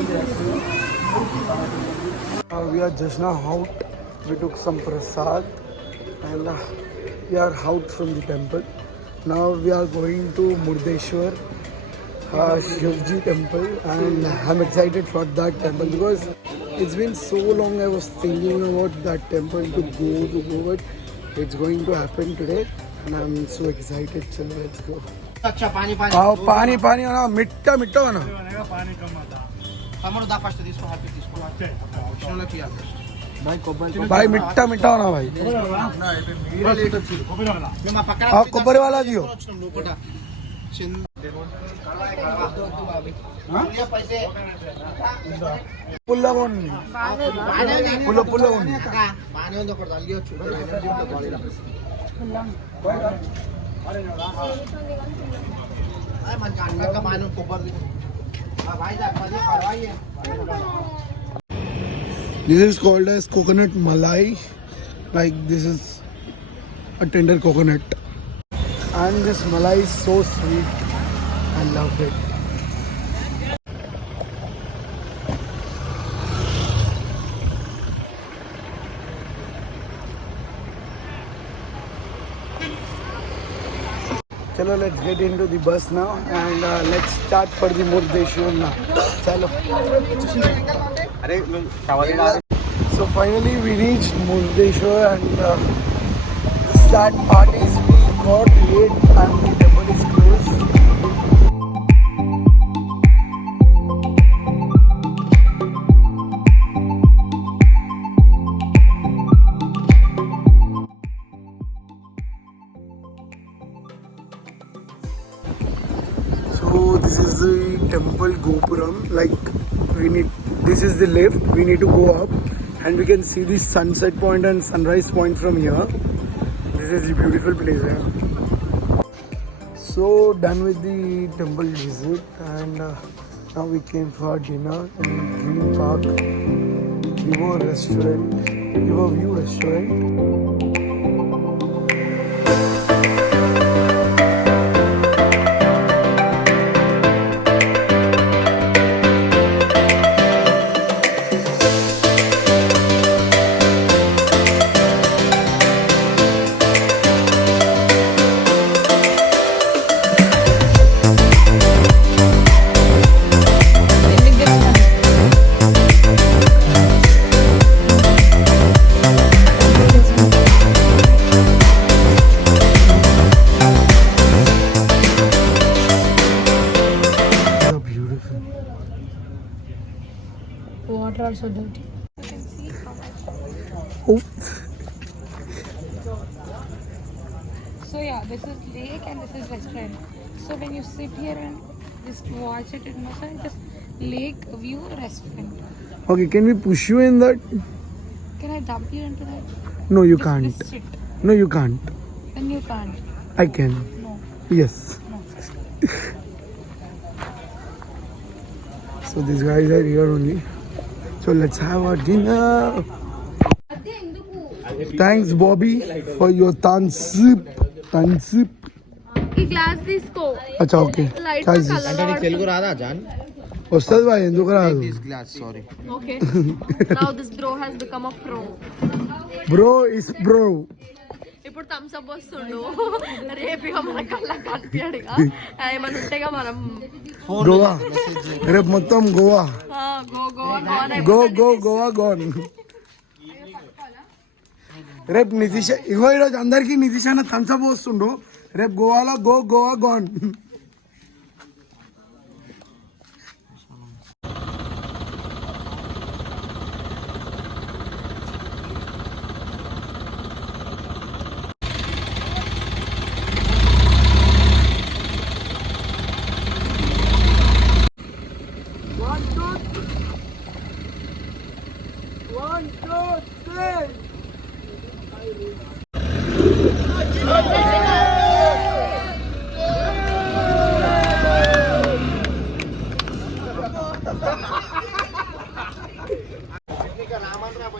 We are just now out. We took some prasad and we are out from the temple. Now we are going to Murdeshwar Shivji temple, and I'm excited for that temple because it's been so long I was thinking about that temple to go, but it's going to happen today and I'm so excited. So let's go. अच्छा पानी पानी पानी पानी ना मिट्टा मिट्टा ना पानी कम आता हमरो दा फर्स्ट दिस हैप्पी दिस को ऑप्शनल किया भाई मिट्टा मिट्टा होना भाई आप कोपरे वाला दियो पुल्ला कौन पुल्ला पुल्ला कौन पानी on the portal लियो अरे मन कांडा का पानी कोपर भाई जा पानी करवाइए. This is called as coconut malai. Like this is a tender coconut. And this malai is so sweet. I loved it. Chalo, let's get into the bus now and let's start for the Murdeshwar now. Chalo. So finally we reached Murdeshwar and the sad part is we got late and the temple is closed. So this is the temple Gopuram. Like this is the lift. We need to go up and we can see the sunset point and sunrise point from here. This is a beautiful place. Yeah. So done with the temple visit and now we came for dinner in Green Park River View Restaurant. Water also dirty. You can see how much. Oh. So yeah, this is lake and this is restaurant. So when you sit here and just watch it, this lake view restaurant. Okay, can we push you in that? Can I dump you into that? No, you Just can't. sit. No, you can't. Then you can't. I can. No. Yes. No. So these guys are here only. So let's have our dinner. Thanks Bobby for your tansip. ఈ glass తీసుకో अच्छा okay. Light Guys, అంటే నీకు తెలుగు రాదా John వస్తుంది bye ఎందుకు రాదు this glass sorry okay now this bro has become a pro bro is bro. ఇప్పుడు థమ్స్ అప్ వస్తుండు రేపు ఇక మన కళ్ళకి కనిపించాడు ఇక ఏమన్నా ఉంటేగా మనం గోవా రేపు మొత్తం గోవా గోవా గోన్. రేపు నితీష్ ఇగో ఈరోజు అందరికీ నితీష్ అన్న థమ్స్ అప్ వస్తుండు. రేపు గోవాలో Goa gone.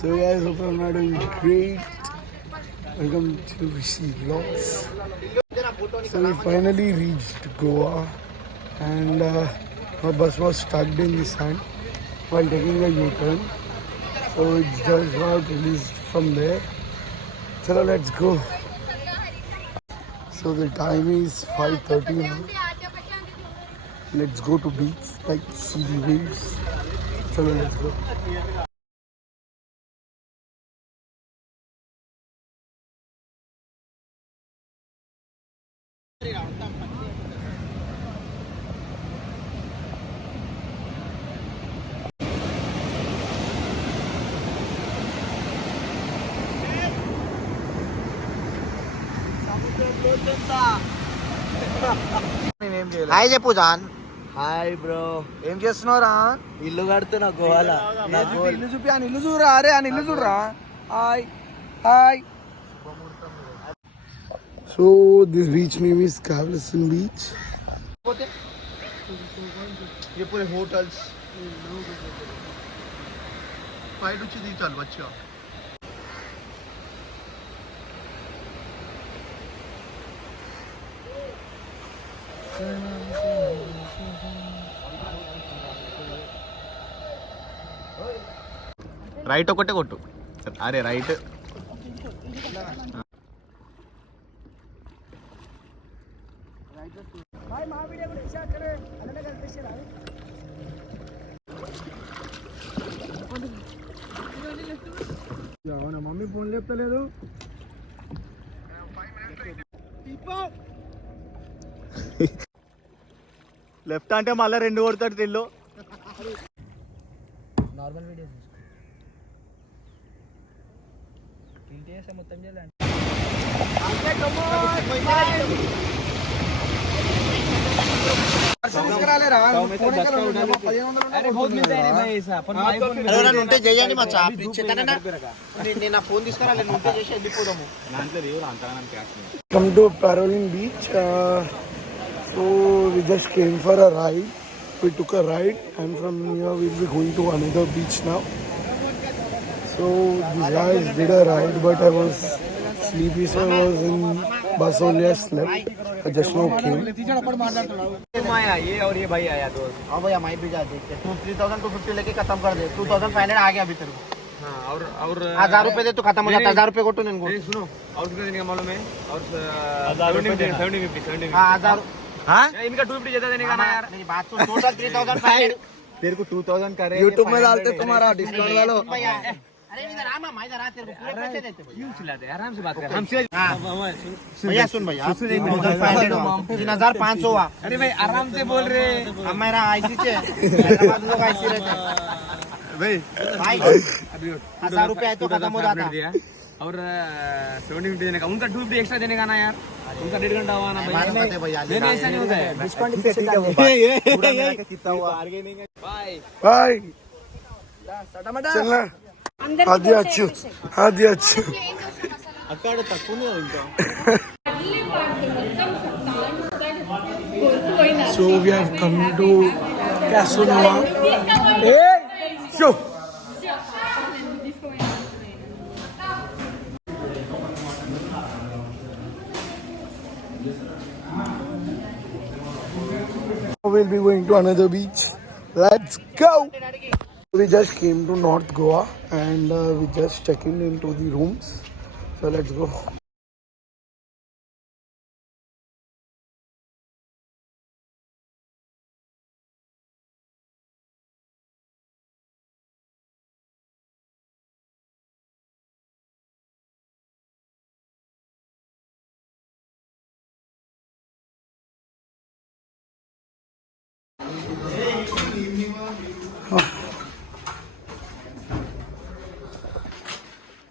So guys, hope I'm not doing great. Welcome to Rishi Vlogs. So we finally reached Goa and our bus was stuck in the sand. while taking a U-turn. So it's just got released from there. So let's go. So the time is 5:30 now. Let's go to beach, like see the waves. So let's go. Hi చెప్పు John. Hi bro, ఏం చేస్తున్నావురా? ఇల్లు కడుతున్నా గోవాల. ఇల్లు చూపి ఆ ఇల్లు చూడరా, అరే ఆ ఇల్లు చూడరా. Hi hi. So this beach name is కావ్లసన్ బీచ్. ये पूरे होटल्स फाइट उची दी चल बच्चा. రైట్ ఒకటే కొట్టు. అరే రైట్. అవునా మమ్మీ ఫోన్ లేపుతలేదు. లెఫ్ట్ అంటే మళ్ళీ 2 కొడతాడు తిల్లు. నార్మల్ వీడియోస్ తీసుకో, మొత్తం చేయాలండి. ఉంటే చేయండి మా చాప్ నేను ఫోన్ తీసుకురా ఉంటే చేసి వెళ్ళిపోదాము. Come to Parolin Beach. So we just came for a ride. We took a ride and from here we'll be going to another beach now. So these guys did a ride but I was sleepy, so I was in bus only. I slept. I just now came. ये और ये भाई आया दोस्त. हाँ भैया माई भी जा देखते 3,250 लेके खत्म कर दे. 2,500 आ गया अभी तेरे को. हाँ, और 1000 रुपए दे तो खत्म हो जाता. 1000 रुपए को तो नहीं. सुनो, और कितना देने का मालूम है? और 70 हाँ 1000. हाँ, इनका 250 ज्यादा देने का ना यार. मेरी बात सुन. टोटल 3,500. तेरे को 2000 का रहे. YouTube में डालते तुम्हारा डिस्काउंट वालों. अरे इधर आ मामा, इधर आ. तेरे को पूरे पैसे देते. क्यों चिल्लाते? आराम से बात कर. हमसे भैया सुन भैया 3,500 हुआ. अरे भाई आराम से बोल रहे. हम मेरा आईसी से हैदराबाद लोग आईसी रहते हैं भाई. भाई. 1000 रुपए है तो खत्म हो जाता. और 70 देने का. उनका 250 एक्स्ट्रा देने का ना यार. उनका 1.5 घंटा हुआ ना भाई. नहीं नहीं ऐसा नहीं होता है. डिस्काउंट कितना हुआ? Bye Bye. चलना. आदि अच्छू. आदि अच्छू. అక్కడ తక్కువనే ఇంకా. So we have come to Casanova. Hey, show. We'll be going to another beach. Let's go. We just came to North Goa and we just checked into the rooms. So let's go.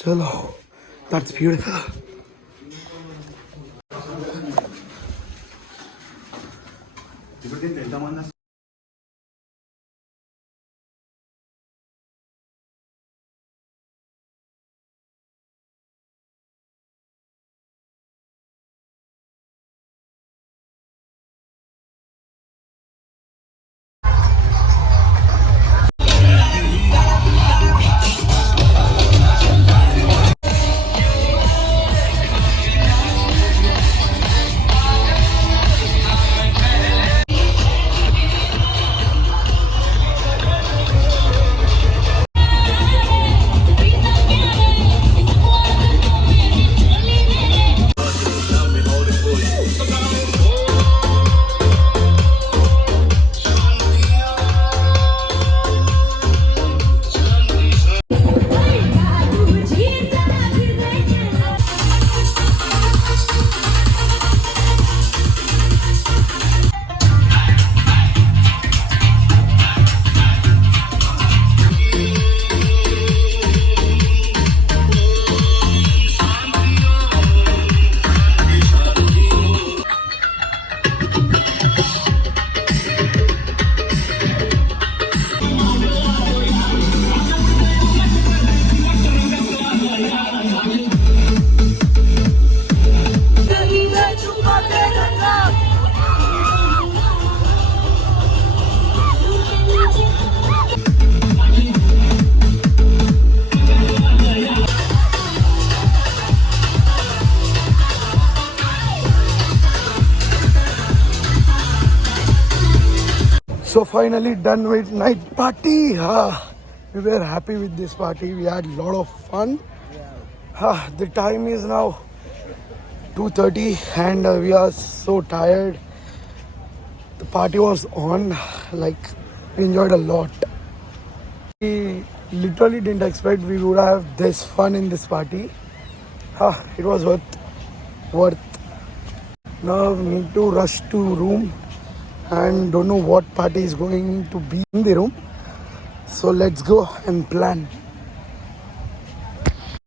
Chalo, that's beautiful. So finally done with night party. We were happy with this party. We had a lot of fun. The time is now 2:30 and we are so tired. The party was on, like we enjoyed a lot. We literally didn't expect we would have this fun in this party. It was worth. Now we need to rush to room and don't know what party is going to be in the room. So let's go and plan.